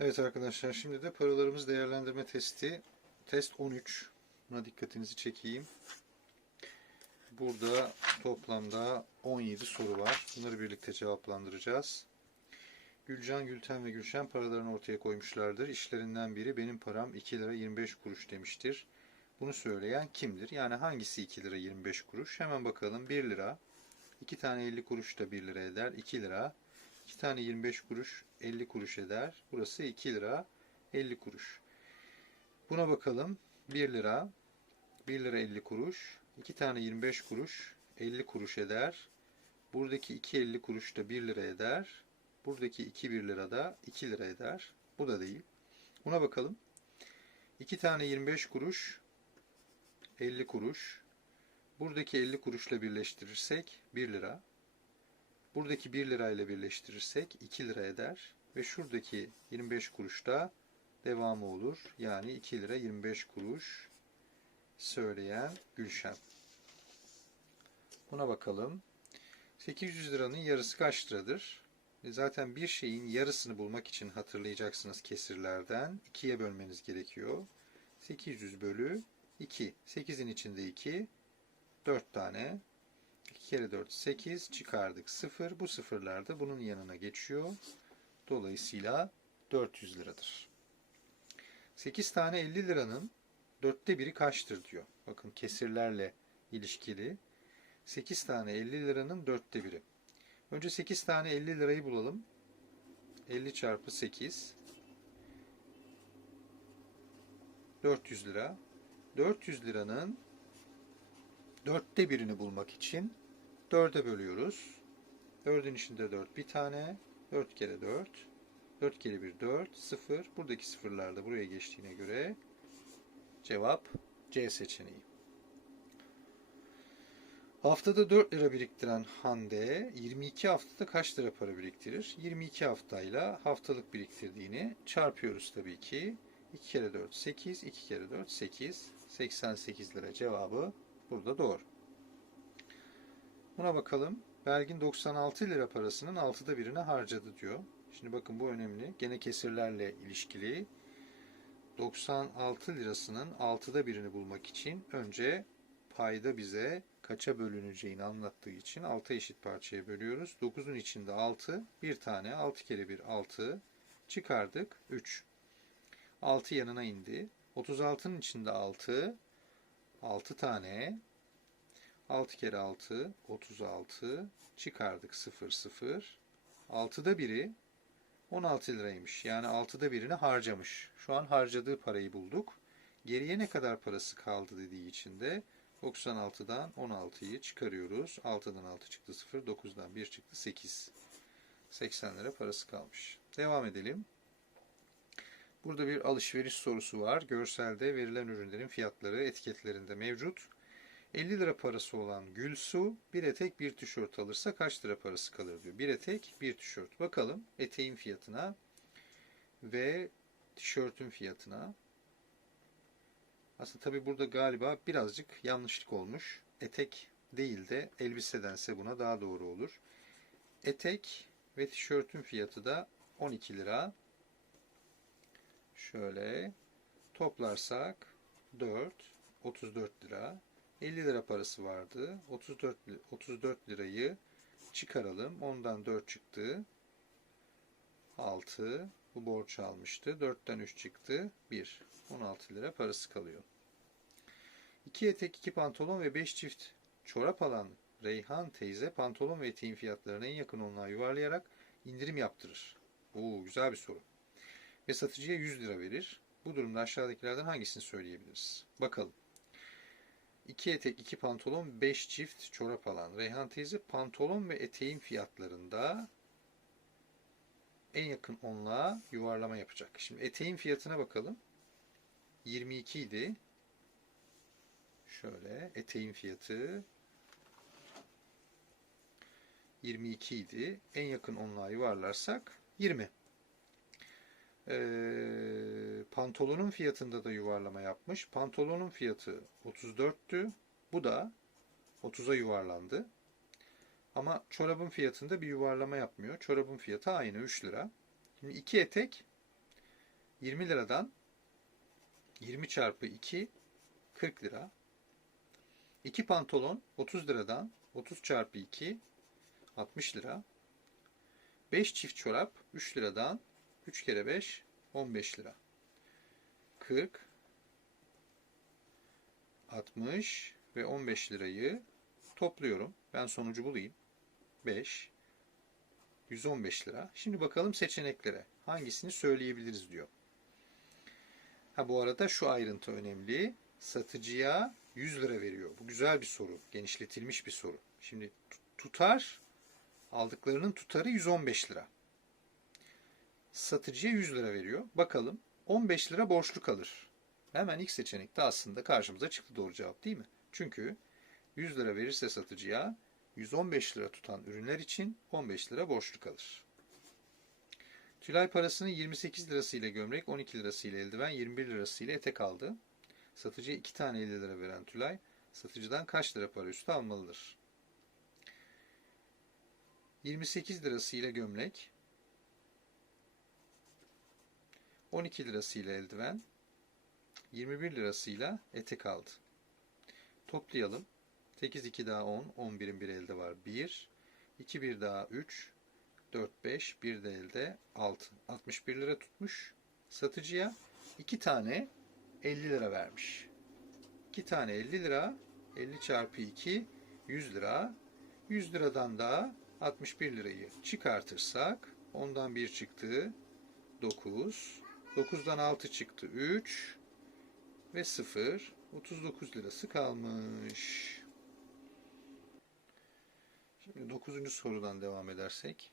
Evet arkadaşlar şimdi de paralarımız değerlendirme testi test 13 buna dikkatinizi çekeyim. Burada toplamda 17 soru var. Bunları birlikte cevaplandıracağız. Gülcan, Gülten ve Gülşen paralarını ortaya koymuşlardır. İşlerinden biri benim param 2 lira 25 kuruş demiştir. Bunu söyleyen kimdir? Yani hangisi 2 lira 25 kuruş? Hemen bakalım. 1 lira. 2 tane 50 kuruş da 1 lira eder. 2 lira. 2 tane 25 kuruş 50 kuruş eder. Burası 2 lira 50 kuruş. Buna bakalım. 1 lira 1 lira 50 kuruş. 2 tane 25 kuruş 50 kuruş eder. Buradaki 2 50 kuruş da 1 lira eder. Buradaki 2 1 lira da 2 lira eder. Bu da değil. Buna bakalım. 2 tane 25 kuruş 50 kuruş. Buradaki 50 kuruşla birleştirirsek 1 lira. Buradaki 1 lirayla birleştirirsek 2 lira eder. Ve şuradaki 25 kuruş da devamı olur. Yani 2 lira 25 kuruş söyleyen Gülşen. Buna bakalım. 800 liranın yarısı kaç liradır? E Zaten bir şeyin yarısını bulmak için hatırlayacaksınız kesirlerden. 2'ye bölmeniz gerekiyor. 800 bölü 2. 8'in içinde 2. 4 tane. 2 kere 4 8 çıkardık 0. Bu sıfırlar da bunun yanına geçiyor. Dolayısıyla 400 liradır. 8 tane 50 liranın dörtte biri kaçtır diyor. Bakın kesirlerle ilişkili. 8 tane 50 liranın dörtte biri. Önce 8 tane 50 lirayı bulalım. 50 çarpı 8 400 lira. 400 liranın dörtte birini bulmak için 4'e bölüyoruz. 4'ün içinde 4 bir tane. 4 kere 4. 4 kere 1 4. 0. Buradaki sıfırlar da buraya geçtiğine göre cevap C seçeneği. Haftada 4 lira biriktiren Hande 22 haftada kaç lira para biriktirir? 22 haftayla haftalık biriktirdiğini çarpıyoruz tabii ki. 2 kere 4 8, 2 kere 4 8. 88 lira cevabı burada doğru. Buna bakalım. Belgin 96 lira parasının 6'da birini harcadı diyor. Şimdi bakın bu önemli. Gene kesirlerle ilişkili. 96 lirasının 6'da birini bulmak için önce payda bize kaça bölüneceğini anlattığı için 6 eşit parçaya bölüyoruz. 9'un içinde 6, bir tane 6 kere 1 6 çıkardık 3. 6 yanına indi. 36'nın içinde 6, 6 tane 6 kere 6 36 çıkardık 0 0. 6'da biri 16 liraymış. Yani 6'da birini harcamış. Şu an harcadığı parayı bulduk. Geriye ne kadar parası kaldı dediği için de 96'dan 16'yı çıkarıyoruz. 6'dan 6 çıktı 0, 9'dan 1 çıktı 8. 80 lira parası kalmış. Devam edelim. Burada bir alışveriş sorusu var. Görselde verilen ürünlerin fiyatları etiketlerinde mevcut. 50 lira parası olan Gülsu bir etek bir tişört alırsa kaç lira parası kalır diyor. Bir etek bir tişört. Bakalım eteğin fiyatına ve tişörtün fiyatına. Aslında tabi burada galiba birazcık yanlışlık olmuş. Etek değil de elbisedense buna daha doğru olur. Etek ve tişörtün fiyatı da 12 lira. Şöyle toplarsak 4, 34 lira. 50 lira parası vardı. 34 li- 34 lirayı çıkaralım. Ondan 4 çıktı. 6. Bu borç almıştı. 4'ten 3 çıktı. 1. 16 lira parası kalıyor. 2 etek, 2 pantolon ve 5 çift çorap alan Reyhan teyze pantolon ve eteğin fiyatlarına en yakın onluğa yuvarlayarak indirim yaptırır. Oo, güzel bir soru. Ve satıcıya 100 lira verir. Bu durumda aşağıdakilerden hangisini söyleyebiliriz? Bakalım. 2 etek, 2 pantolon, 5 çift çorap alan Reyhan teyze pantolon ve eteğin fiyatlarında en yakın onluğa yuvarlama yapacak. Şimdi eteğin fiyatına bakalım. 22 idi. Şöyle eteğin fiyatı 22 idi. En yakın onluğa yuvarlarsak 20. Ee, pantolonun fiyatında da yuvarlama yapmış. Pantolonun fiyatı 34'tü. Bu da 30'a yuvarlandı. Ama çorabın fiyatında bir yuvarlama yapmıyor. Çorabın fiyatı aynı 3 lira. Şimdi iki etek 20 liradan 20 çarpı 2 40 lira. 2 pantolon 30 liradan 30 çarpı 2 60 lira. 5 çift çorap 3 liradan 3 kere 5 15 lira. 40 60 ve 15 lirayı topluyorum. Ben sonucu bulayım. 5 115 lira. Şimdi bakalım seçeneklere. Hangisini söyleyebiliriz diyor. Ha bu arada şu ayrıntı önemli. Satıcıya 100 lira veriyor. Bu güzel bir soru. Genişletilmiş bir soru. Şimdi tutar aldıklarının tutarı 115 lira. Satıcıya 100 lira veriyor. Bakalım 15 lira borçlu kalır. Hemen ilk seçenekte aslında karşımıza çıktı doğru cevap değil mi? Çünkü 100 lira verirse satıcıya 115 lira tutan ürünler için 15 lira borçlu kalır. Tülay parasını 28 lirasıyla gömlek, 12 lirasıyla eldiven, 21 lirasıyla etek aldı. Satıcıya 2 tane 50 lira veren Tülay, satıcıdan kaç lira para üstü almalıdır? 28 lirasıyla gömlek, 12 lirasıyla eldiven, 21 lirasıyla etek aldı. Toplayalım. 8 2 daha 10, 11'in bir elde var 1, 2 1 daha 3, 4 5, 1 de elde 6. 61 lira tutmuş. Satıcıya 2 tane 50 lira vermiş. 2 tane 50 lira, 50 çarpı 2, 100 lira. 100 liradan da 61 lirayı çıkartırsak, ondan 1 çıktı 9, 9'dan 6 çıktı 3 ve 0, 39 lirası kalmış. Şimdi 9. sorudan devam edersek.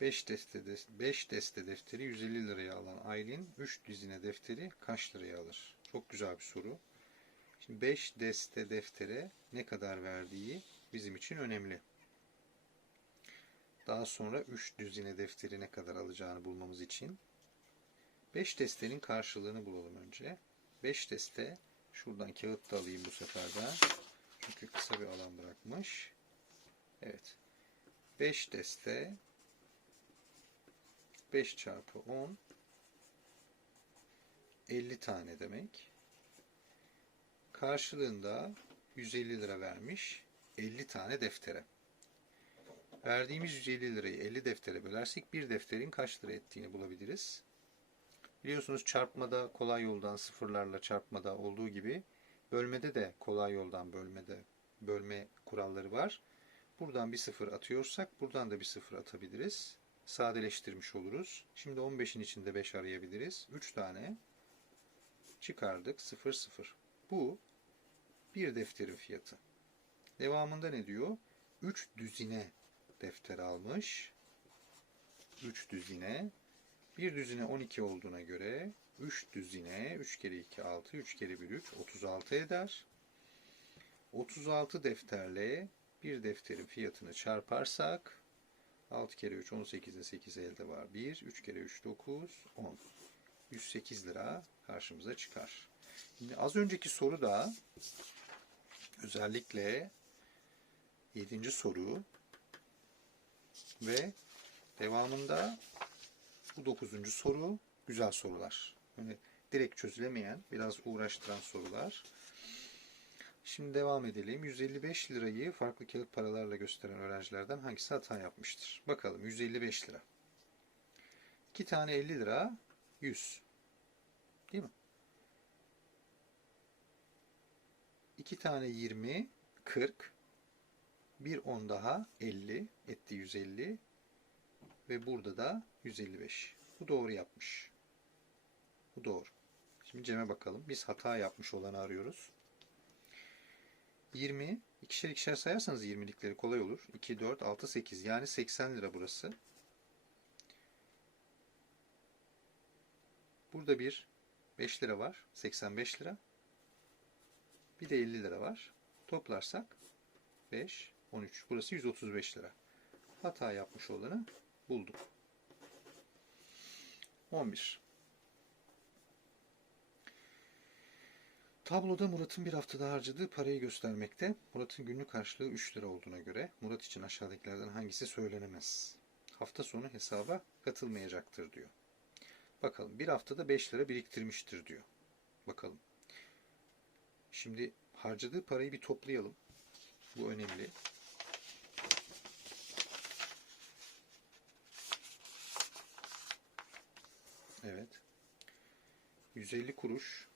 5 deste, 5 deste defteri 150 liraya alan Aylin 3 dizine defteri kaç liraya alır? Çok güzel bir soru. Şimdi 5 deste deftere ne kadar verdiği bizim için önemli. Daha sonra 3 düzine defteri ne kadar alacağını bulmamız için 5 destenin karşılığını bulalım önce. 5 deste şuradan kağıt da alayım bu sefer ben. Çünkü kısa bir alan bırakmış. Evet. 5 deste 5 çarpı 10 50 tane demek. Karşılığında 150 lira vermiş 50 tane deftere. Verdiğimiz 150 lirayı 50 deftere bölersek bir defterin kaç lira ettiğini bulabiliriz. Biliyorsunuz çarpmada kolay yoldan sıfırlarla çarpmada olduğu gibi bölmede de kolay yoldan bölmede bölme kuralları var. Buradan bir sıfır atıyorsak buradan da bir sıfır atabiliriz. Sadeleştirmiş oluruz. Şimdi 15'in içinde 5 arayabiliriz. 3 tane çıkardık. 0 0. Bu bir defterin fiyatı. Devamında ne diyor? 3 düzine defter almış. 3 düzine. Bir düzine 12 olduğuna göre 3 düzine 3 kere 2 6 3 kere 1 3 36 eder. 36 defterle bir defterin fiyatını çarparsak 6 kere 3 18'de 8 elde var. 1 3 kere 3 9 10. 108 lira karşımıza çıkar. Şimdi az önceki soru da özellikle 7. soru ve devamında bu 9. soru güzel sorular. Yani direkt çözülemeyen, biraz uğraştıran sorular. Şimdi devam edelim. 155 lirayı farklı kağıt paralarla gösteren öğrencilerden hangisi hata yapmıştır? Bakalım 155 lira. 2 tane 50 lira 100. Değil mi? 2 tane 20 40 bir 10 daha 50 etti 150 ve burada da 155. Bu doğru yapmış. Bu doğru. Şimdi Cem'e bakalım. Biz hata yapmış olanı arıyoruz. 20. ikişer ikişer sayarsanız 20'likleri kolay olur. 2, 4, 6, 8. Yani 80 lira burası. Burada bir 5 lira var. 85 lira. Bir de 50 lira var. Toplarsak 5, 13. Burası 135 lira. Hata yapmış olanı bulduk. 11. Tabloda Murat'ın bir haftada harcadığı parayı göstermekte. Murat'ın günlük karşılığı 3 lira olduğuna göre Murat için aşağıdakilerden hangisi söylenemez? Hafta sonu hesaba katılmayacaktır diyor. Bakalım bir haftada 5 lira biriktirmiştir diyor. Bakalım. Şimdi harcadığı parayı bir toplayalım. Bu önemli. Evet. 150 kuruş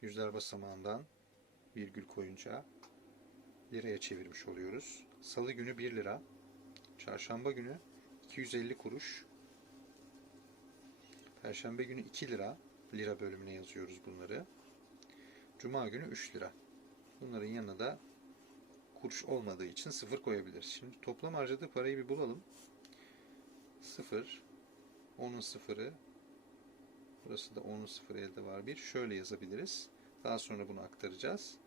yüzler basamağından virgül koyunca liraya çevirmiş oluyoruz. Salı günü 1 lira. Çarşamba günü 250 kuruş. Perşembe günü 2 lira. Lira bölümüne yazıyoruz bunları. Cuma günü 3 lira. Bunların yanına da kuruş olmadığı için sıfır koyabiliriz. Şimdi toplam harcadığı parayı bir bulalım. Sıfır. Onun sıfırı. Burası da onun sıfırı elde var. Bir. Şöyle yazabiliriz. Daha sonra bunu aktaracağız.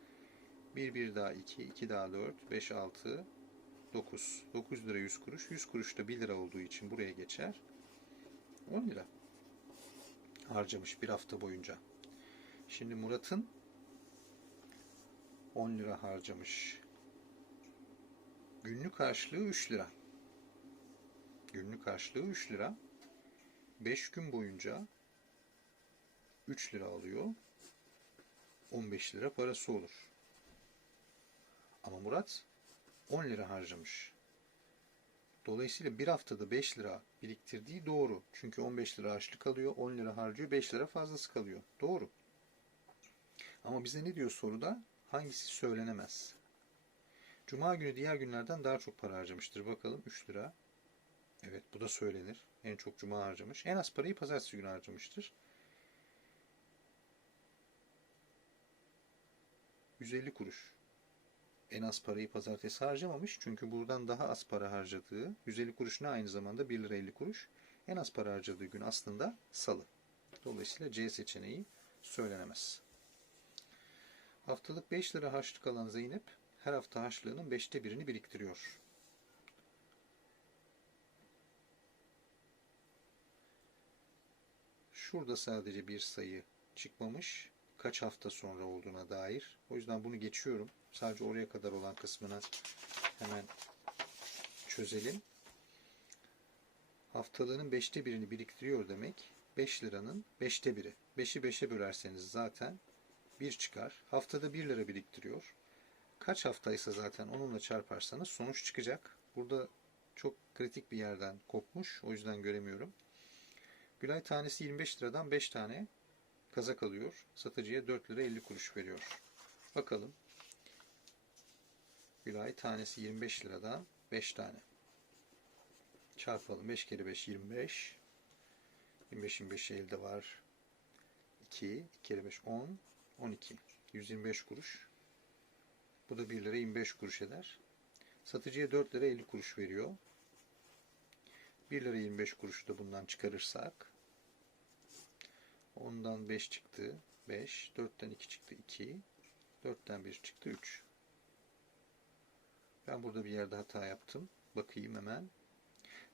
1 1 daha 2, 2 daha 4, 5 6, 9. 9 lira 100 kuruş. 100 kuruş da 1 lira olduğu için buraya geçer. 10 lira harcamış bir hafta boyunca. Şimdi Murat'ın 10 lira harcamış. Günlük karşılığı 3 lira. Günlük karşılığı 3 lira. 5 gün boyunca 3 lira alıyor. 15 lira parası olur. Ama Murat 10 lira harcamış. Dolayısıyla bir haftada 5 lira biriktirdiği doğru. Çünkü 15 lira harçlık alıyor, 10 lira harcıyor, 5 lira fazlası kalıyor. Doğru. Ama bize ne diyor soruda? Hangisi söylenemez? Cuma günü diğer günlerden daha çok para harcamıştır. Bakalım 3 lira. Bu da söylenir. En çok cuma harcamış. En az parayı pazartesi günü harcamıştır. 150 kuruş. En az parayı pazartesi harcamamış. Çünkü buradan daha az para harcadığı 150 kuruş ne aynı zamanda 1 lira 50 kuruş. En az para harcadığı gün aslında salı. Dolayısıyla C seçeneği söylenemez. Haftalık 5 lira harçlık alan Zeynep her hafta harçlığının 5'te birini biriktiriyor. Şurada sadece bir sayı çıkmamış. Kaç hafta sonra olduğuna dair. O yüzden bunu geçiyorum. Sadece oraya kadar olan kısmını hemen çözelim. Haftalığının 5'te birini biriktiriyor demek. 5 liranın 5'te biri. 5'i 5'e bölerseniz zaten 1 çıkar. Haftada 1 lira biriktiriyor. Kaç haftaysa zaten onunla çarparsanız sonuç çıkacak. Burada çok kritik bir yerden kopmuş. O yüzden göremiyorum. Gülay tanesi 25 liradan 5 tane kazak alıyor. Satıcıya 4 lira 50 kuruş veriyor. Bakalım. Gülay tanesi 25 liradan 5 tane. Çarpalım. 5 kere 5 25. 25 25 elde var. 2. 2 kere 5 10. 12. 125 kuruş. Bu da 1 lira 25 kuruş eder. Satıcıya 4 lira 50 kuruş veriyor. 1 lira 25 kuruşu da bundan çıkarırsak ondan 5 çıktı. 5. 4'ten 2 çıktı. 2. 4'ten 1 çıktı. 3. Ben burada bir yerde hata yaptım. Bakayım hemen.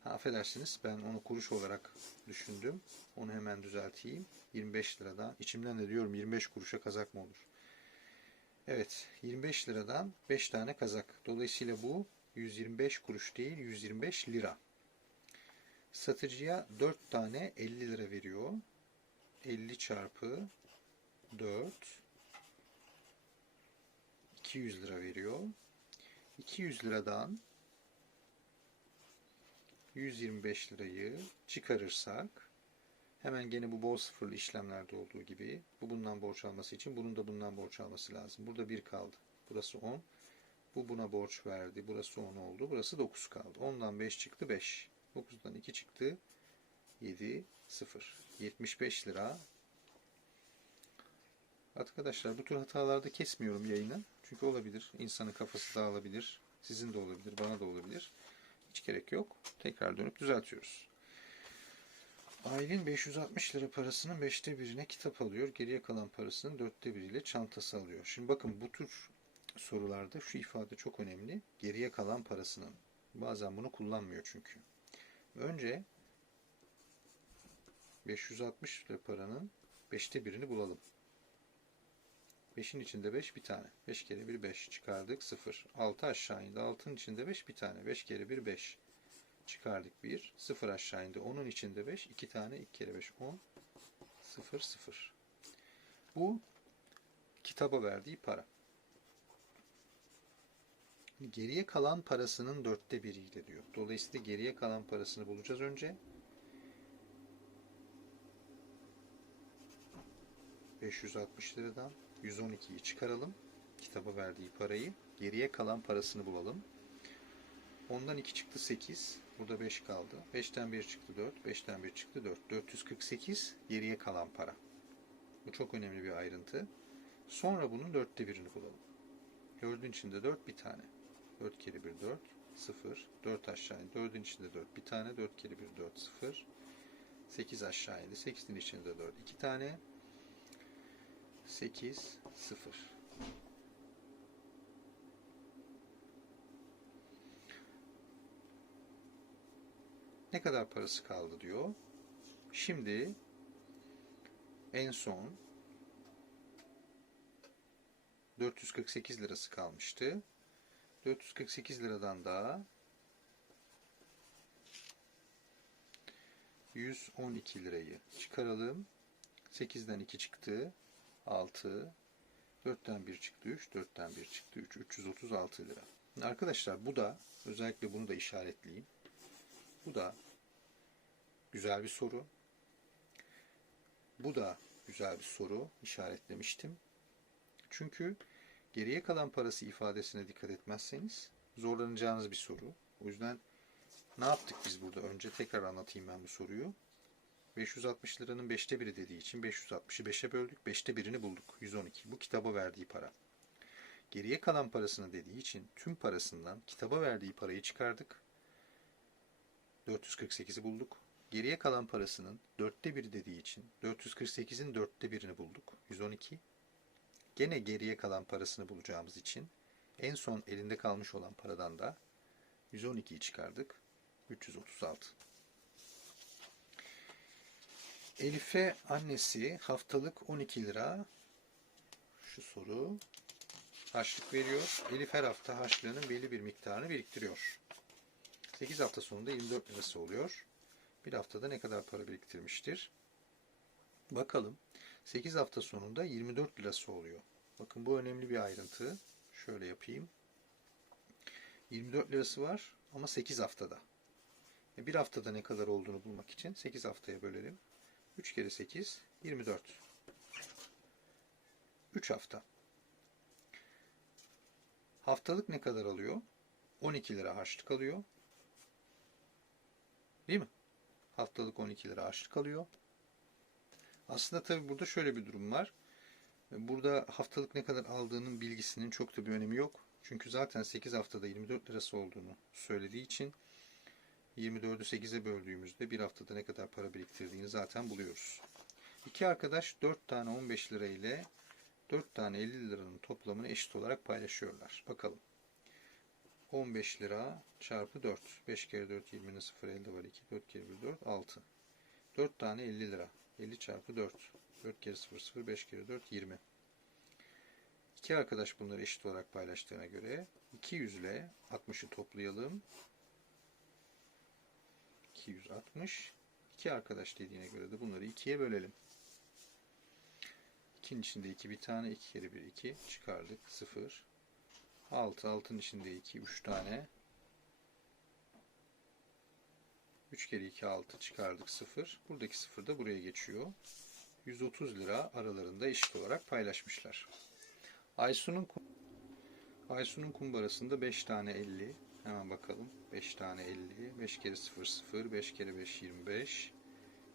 Ha, affedersiniz ben onu kuruş olarak düşündüm. Onu hemen düzelteyim. 25 liradan. içimden de diyorum 25 kuruşa kazak mı olur? Evet 25 liradan 5 tane kazak. Dolayısıyla bu 125 kuruş değil 125 lira. Satıcıya 4 tane 50 lira veriyor. 50 çarpı 4 200 lira veriyor. 200 liradan 125 lirayı çıkarırsak hemen gene bu bol sıfırlı işlemlerde olduğu gibi bu bundan borç alması için bunun da bundan borç alması lazım. Burada 1 kaldı. Burası 10. Bu buna borç verdi. Burası 10 oldu. Burası 9 kaldı. 10'dan 5 çıktı 5. 9'dan 2 çıktı 7 0. 75 lira. Arkadaşlar bu tür hatalarda kesmiyorum yayını. Çünkü olabilir. İnsanın kafası dağılabilir. Sizin de olabilir. Bana da olabilir. Hiç gerek yok. Tekrar dönüp düzeltiyoruz. Aylin 560 lira parasının 5'te birine kitap alıyor. Geriye kalan parasının 4'te biriyle çantası alıyor. Şimdi bakın bu tür sorularda şu ifade çok önemli. Geriye kalan parasının. Bazen bunu kullanmıyor çünkü. Önce 560 lira paranın 5'te birini bulalım. 5'in içinde 5 bir tane. 5 kere 1 5 çıkardık 0. 6 aşağı indi. 6'nın içinde 5 bir tane. 5 kere 1 5. Çıkardık 1. 0 aşağı indi. 10'un içinde 5. 2 tane 2 kere 5 10. 0 0. Bu kitaba verdiği para. Geriye kalan parasının dörtte biriyle diyor. Dolayısıyla geriye kalan parasını bulacağız önce. 560 liradan 112'yi çıkaralım. Kitaba verdiği parayı. Geriye kalan parasını bulalım. Ondan 2 çıktı 8. Burada 5 kaldı. 5'ten 1 çıktı 4. 5'ten 1 çıktı 4. 448 geriye kalan para. Bu çok önemli bir ayrıntı. Sonra bunun dörtte birini bulalım. 4'ün içinde 4 bir tane. 4 kere 1 4 0 4 aşağı indi. 4'ün içinde 4 bir tane. 4 kere 1 4 0 8 aşağı indi. 8'in içinde 4 2 tane. 8 0 Ne kadar parası kaldı diyor. Şimdi en son 448 lirası kalmıştı. 448 liradan da 112 lirayı çıkaralım. 8'den 2 çıktı. 6. 4'ten 1 çıktı 3. 4'ten 1 çıktı 3. 336 lira. Arkadaşlar bu da özellikle bunu da işaretleyeyim. Bu da güzel bir soru. Bu da güzel bir soru işaretlemiştim. Çünkü geriye kalan parası ifadesine dikkat etmezseniz zorlanacağınız bir soru. O yüzden ne yaptık biz burada? Önce tekrar anlatayım ben bu soruyu. 560 liranın 5'te biri dediği için 560'ı 5'e böldük. 5'te birini bulduk. 112. Bu kitaba verdiği para. Geriye kalan parasını dediği için tüm parasından kitaba verdiği parayı çıkardık. 448'i bulduk. Geriye kalan parasının dörtte biri dediği için 448'in dörtte birini bulduk. 112. Gene geriye kalan parasını bulacağımız için en son elinde kalmış olan paradan da 112'yi çıkardık. 336. Elif'e annesi haftalık 12 lira şu soru harçlık veriyor. Elif her hafta harçlığının belli bir miktarını biriktiriyor. 8 hafta sonunda 24 lirası oluyor. Bir haftada ne kadar para biriktirmiştir? Bakalım. 8 hafta sonunda 24 lirası oluyor. Bakın bu önemli bir ayrıntı. Şöyle yapayım. 24 lirası var ama 8 haftada. E, Bir haftada ne kadar olduğunu bulmak için 8 haftaya bölelim. 3 kere 8 24. 3 hafta. Haftalık ne kadar alıyor? 12 lira harçlık alıyor. Değil mi? Haftalık 12 lira harçlık alıyor. Aslında tabii burada şöyle bir durum var. Burada haftalık ne kadar aldığının bilgisinin çok da bir önemi yok. Çünkü zaten 8 haftada 24 lirası olduğunu söylediği için 24'ü 8'e böldüğümüzde bir haftada ne kadar para biriktirdiğini zaten buluyoruz. İki arkadaş 4 tane 15 lira ile 4 tane 50 liranın toplamını eşit olarak paylaşıyorlar. Bakalım. 15 lira çarpı 4. 5 kere 4 20'nin 0 elde var 2. 4 kere 1 4 6. 4 tane 50 lira. 50 çarpı 4. 4 kere 0 0 5 kere 4 20. İki arkadaş bunları eşit olarak paylaştığına göre 200 ile 60'ı toplayalım. 260. İki arkadaş dediğine göre de bunları ikiye bölelim. 2'nin içinde 2 bir tane. 2 kere 1 2 çıkardık. 0. 6. 6'nın içinde 2 3 tane. 3 kere 2 6 çıkardık 0. Buradaki 0 da buraya geçiyor. 130 lira aralarında eşit olarak paylaşmışlar. Aysun'un Aysun'un kumbarasında 5 tane 50. Hemen bakalım. 5 tane 50. 5 kere 0 0. 5 kere 5 25.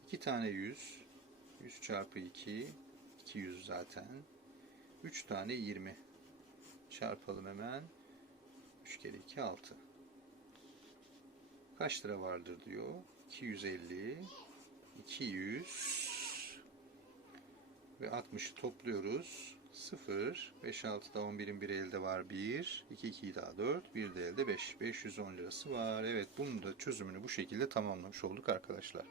2 tane 100. 100 çarpı 2. 200 zaten. 3 tane 20. Çarpalım hemen. 3 kere 2 6. Kaç lira vardır diyor. 250. 200 ve 60'ı topluyoruz. 0, 5, 6'da 11'in bir elde var 1, 2, 2 daha 4, 1 de elde 5. 510 lirası var. Evet bunun da çözümünü bu şekilde tamamlamış olduk arkadaşlar.